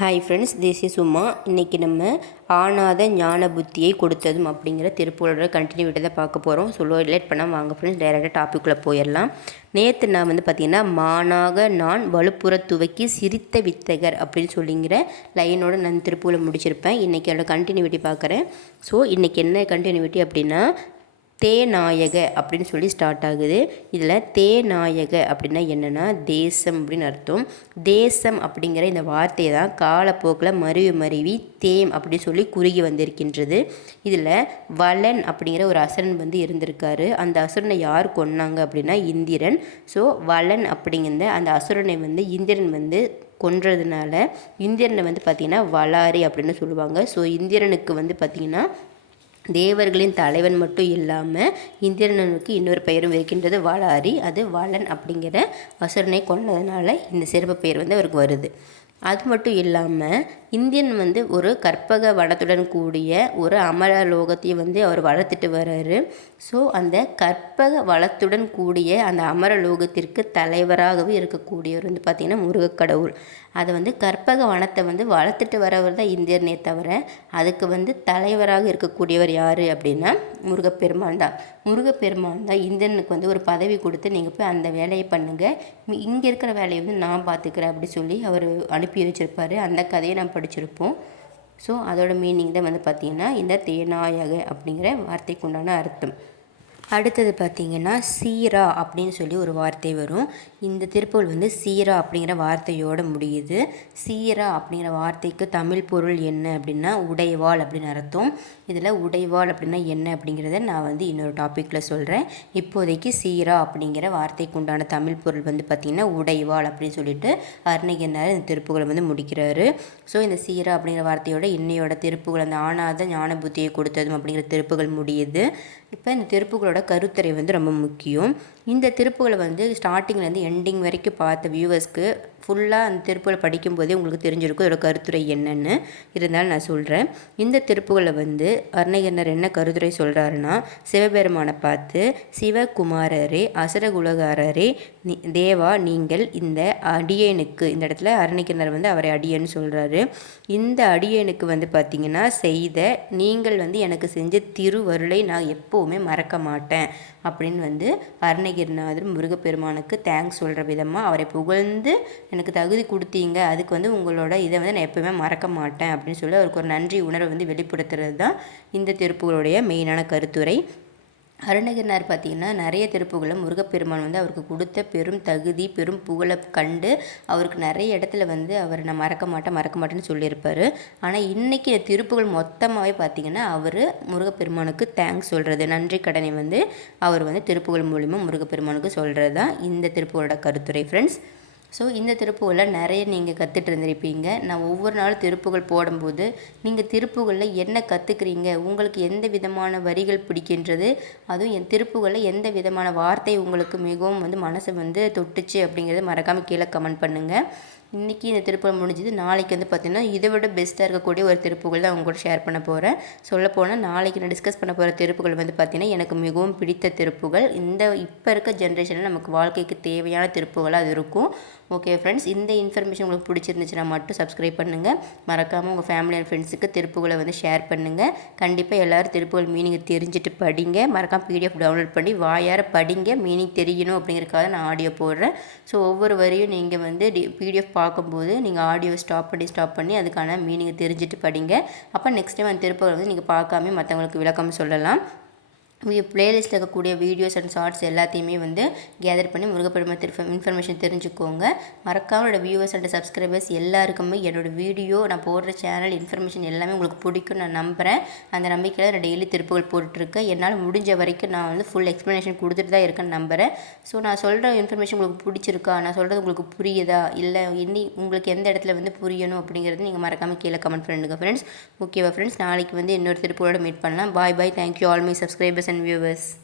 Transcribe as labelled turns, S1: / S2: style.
S1: Hi friends this is Uma இன்றைக்கி நம்ம ஆனாத ஞான புத்தியை கொடுத்ததும் அப்படிங்கிற திருப்பூரோட கண்டினியூட்டி தான் பார்க்க போகிறோம் ஸோ ரிலேட் பண்ணால் வாங்க ஃப்ரெண்ட்ஸ் டைரெக்டாக டாப்பிக்குள்ளே போயிடலாம். நேற்று நான் வந்து பார்த்திங்கன்னா மானாக நான் வலுப்புற துவக்கி சிரித்த வித்தகர் அப்படின்னு சொல்லிங்கிற லைனோட நான் திருப்பூரில் முடிச்சிருப்பேன். இன்றைக்கி என்னோடய கண்டினியூட்டி பார்க்குறேன். ஸோ இன்றைக்கி என்ன கண்டினியூட்டி அப்படின்னா தேநாயக அப்படின்னு சொல்லி ஸ்டார்ட் ஆகுது. இதில் தேநாயக அப்படின்னா என்னென்னா தேசம் அப்படின்னு அர்த்தம். தேசம் அப்படிங்கிற இந்த வார்த்தையை தான் காலப்போக்கில் மருவி மருவி தேம் அப்படின்னு சொல்லி குறுகி வந்திருக்கின்றது. இதில் வலன் அப்படிங்கிற ஒரு அசுரன் வந்து இருந்திருக்காரு. அந்த அசுரனை யார் கொன்னாங்க அப்படின்னா இந்திரன். ஸோ வலன் அப்படிங்கிற அந்த அசுரனை வந்து இந்திரன் வந்து கொன்றதுனால இந்திரனை வந்து பார்த்திங்கன்னா வளாரி அப்படின்னு சொல்லுவாங்க. ஸோ இந்திரனுக்கு வந்து பார்த்திங்கன்னா தேவர்களின் தலைவன் மட்டும் இல்லாமல் இந்திரனுக்கு இன்னொரு பெயரும் இருக்கின்றது வாளாரி. அது வாளன் அப்படிங்கிற அசுரனை கொண்டதுனால இந்த சிறப்பு பெயர் வந்து அவருக்கு வருது. அது மட்டும் இல்லாமல் இந்தியன் வந்து ஒரு கற்பக வனத்துடன் கூடிய ஒரு அமர லோகத்தையும் வந்து அவர் வளர்த்துட்டு வர்றாரு. ஸோ அந்த கற்பக வளத்துடன் கூடிய அந்த அமர லோகத்திற்கு தலைவராகவே இருக்கக்கூடியவர் வந்து பார்த்திங்கன்னா முருகக்கடவுள் அதை வந்து கற்பக வனத்தை வந்து வளர்த்துட்டு வரவர் தான் இந்தியனே தவிர அதுக்கு வந்து தலைவராக இருக்கக்கூடியவர் யார் அப்படின்னா முருகப்பெருமான் தான். முருகப்பெருமான் தான் இந்தியனுக்கு வந்து ஒரு பதவி கொடுத்து நீங்கள் போய் அந்த வேலையை பண்ணுங்கள் இங்கே இருக்கிற வேலையை வந்து நான் பார்த்துக்கிறேன் அப்படி சொல்லி அவர் அனுப்பி வச்சுருப்பார். அந்த கதையை நான் படிச்சிருப்போம். ஸோ அதோட மீனிங் தான் வந்து பார்த்திங்கன்னா இந்த தேநாயக அப்படிங்கிற வார்த்தைக்குண்டான அர்த்தம். அடுத்தது பார்த்திங்கன்னா சீரா அப்படின்னு சொல்லி ஒரு வார்த்தை வரும். இந்த திருப்பூர் வந்து சீரா அப்படிங்கிற வார்த்தையோடு முடியுது. சீரா அப்படிங்கிற வார்த்தைக்கு தமிழ் பொருள் என்ன அப்படின்னா உடைவாள் அப்படின்னு அர்த்தம். இதில் உடைவாள் அப்படின்னா என்ன அப்படிங்கிறத நான் வந்து இன்னொரு டாப்பிக்கில் சொல்கிறேன் இப்போதைக்கு சீரா அப்படிங்கிற வார்த்தைக்கு உண்டான தமிழ் பொருள் வந்து பார்த்திங்கன்னா உடைவாள் அப்படின்னு சொல்லிட்டு அருணகிரினார் இந்த திருப்புகளை வந்து முடிக்கிறாரு. ஸோ இந்த சீரா அப்படிங்கிற வார்த்தையோட இன்னையோட திருப்புகள் அந்த ஆனாத ஞான புத்தியை கொடுத்ததும் அப்படிங்கிற திருப்புகள் முடியுது. இப்போ இந்த திருப்புகளோட கருத்துரை வந்து ரொம்ப முக்கியம். இந்த திருப்புகளை வந்து ஸ்டார்டிங்லேருந்து எண்டிங் வரைக்கும் பார்த்த வியூவர்ஸ்க்கு ஃபுல்லாக அந்த திருப்புகளை படிக்கும்போதே உங்களுக்கு தெரிஞ்சிருக்கும். இதோட கருத்துரை என்னென்னு இருந்தாலும் நான் சொல்கிறேன் இந்த திருப்புகளை வந்து அருணகிரினர் என்ன கருத்துரை சொல்கிறாருன்னா சிவபெருமானை பார்த்து சிவகுமாரரே அசரகுலகாரரே தேவா நீங்கள் இந்த அடியனுக்கு இந்த இடத்துல அருணகிரினர் வந்து அவரை அடியன்னு சொல்கிறாரு இந்த அடியனுக்கு வந்து பார்த்திங்கன்னா செய்த நீங்கள் வந்து எனக்கு செஞ்ச திருவருளை நான் எப்போவுமே மறக்க மாட்டேன். அப்படின்னு வந்து அருணகிரிநாதர் முருகப்பெருமானுக்கு தேங்க்ஸ் சொல்கிற விதமாக அவரை புகழ்ந்து எனக்கு தகுதி கொடுத்தீங்க. அதுக்கு வந்து உங்களோட இதை வந்து நான் எப்போவுமே மறக்க மாட்டேன் அப்படின்னு சொல்லி அவருக்கு ஒரு நன்றி உணர்வை வந்து வெளிப்படுத்துறது தான் இந்த திருப்புகளுடைய மெயினான கருத்துரை. அருணகிரினார் பார்த்திங்கன்னா நிறைய திருப்புகளை முருகப்பெருமான் வந்து அவருக்கு கொடுத்த பெரும் தகுதி பெரும் புகழை கண்டு அவருக்கு நிறைய இடத்துல வந்து அவர் நான் மறக்க மாட்டேன் மறக்க மாட்டேன்னு சொல்லியிருப்பார். ஆனால் இன்றைக்கி திருப்புகள் மொத்தமாகவே பார்த்திங்கன்னா அவர் முருகப்பெருமானுக்கு தேங்க்ஸ் சொல்கிறது நன்றி கடனை வந்து அவர் வந்து திருப்புகள் மூலிமா முருகப்பெருமானுக்கு சொல்கிறது தான் இந்த திருப்புகளோட கருத்துரை ஃப்ரெண்ட்ஸ் ஸோ இந்த திருப்புகளில் நிறைய நீங்கள் கற்றுட்டு இருந்திருப்பீங்க நான் ஒவ்வொரு நாளும் திருப்புகள் போடும்போது நீங்கள் திருப்புகளில் என்ன கற்றுக்குறீங்க உங்களுக்கு எந்த விதமான வரிகள் பிடிக்கின்றது? அதுவும் என் திருப்புகளில் எந்த விதமான வார்த்தை உங்களுக்கு மிகவும் வந்து மனசை வந்து தொட்டுச்சு அப்படிங்கிறத மறக்காமல் கீழே கமெண்ட் பண்ணுங்கள் இன்றைக்கி இந்த திருப்புகள் முடிஞ்சது. நாளைக்கு வந்து பார்த்திங்கன்னா இதை விட பெஸ்ட்டாக இருக்கக்கூடிய ஒரு திருப்புகள் தான் அவங்க கூட ஷேர் பண்ண போகிறேன் சொல்லப்போனால் நாளைக்கு நான் டிஸ்கஸ் பண்ண போகிற திருப்புகள் வந்து பார்த்திங்கன்னா எனக்கு மிகவும் பிடித்த திருப்புகள். இந்த இப்போ இருக்க ஜென்ரேஷனில் நமக்கு வாழ்க்கைக்கு தேவையான திருப்புகளாக அது இருக்கும். ஓகே ஃப்ரெண்ட்ஸ் இந்த இன்ஃபர்மேஷன் உங்களுக்கு பிடிச்சிருந்துச்சுன்னா மட்டும் சப்ஸ்கிரைப் பண்ணுங்கள் மறக்காமல் உங்கள் ஃபேமிலி அண்ட் ஃப்ரெண்ட்ஸுக்கு திருப்புகளை வந்து ஷேர் பண்ணுங்கள் கண்டிப்பாக எல்லோரும் திருப்புகள் மீனிங்கை தெரிஞ்சுட்டு படிங்க. மறக்காமல் பிடிஎஃப் டவுன்லோட் பண்ணி வாயார படிங்க. மீனிங் தெரியணும் அப்படிங்கிறதுக்காக நான் ஆடியோ போடுறேன். ஸோ ஒவ்வொரு வரையும் நீங்கள் வந்து டி பிடிஎஃப் பார்க்கும்போது நீங்கள் ஆடியோ ஸ்டாப் பண்ணி ஸ்டாப் பண்ணி அதுக்கான மீனிங்கை தெரிஞ்சுட்டு படிங்க. அப்போ நெக்ஸ்ட் டைம் அந்த திருப்பூர் வந்து நீங்கள் பார்க்காம மற்றவங்களுக்கு விளக்கம் சொல்லலாம். பிளேலிஸ்ட்டில் இருக்கக்கூடிய வீடியோஸ் அண்ட் ஷார்ட்ஸ் எல்லாத்தையுமே வந்து கேதர் பண்ணி முருகப்பெருமாள் திரு இன்ஃபர்மேஷன் தெரிஞ்சுக்கோங்க. மறக்காமல் என்னோடய வியூவர்ஸ் அண்ட் சப்ஸ்கிரைபர்ஸ் எல்லாருக்குமே என்னோடய வீடியோ நான் போடுற சேனல் இன்ஃபர்மேஷன் எல்லாமே உங்களுக்கு பிடிக்கும் நான் நம்புகிறேன் அந்த நம்பிக்கையில் நான் டெய்லி திருப்புகள் போட்டுட்ருக்கேன். என்னால் முடிஞ்ச வரைக்கும் நான் வந்து ஃபுல் எக்ஸ்ப்ளனேஷன் கொடுத்துட்டு தான் இருக்கேன்னு நம்புகிறேன் ஸோ நான் சொல்கிற இன்ஃபர்மேஷன் உங்களுக்கு பிடிச்சிருக்கா? நான் சொல்கிறது உங்களுக்கு புரியுதா? இல்லை இனி உங்களுக்கு எந்த இடத்துல வந்து புரியணும் அப்படிங்கிறது நீங்கள் மறக்காமல் கீழே கமெண்ட் பண்ணுங்கள் ஃப்ரெண்ட்ஸ் ஓகேவா ஃப்ரெண்ட்ஸ் நாளைக்கு வந்து இன்னொரு திருப்பூரோட மீட் பண்ணலாம். Bye bye thank you all my subscribers and viewers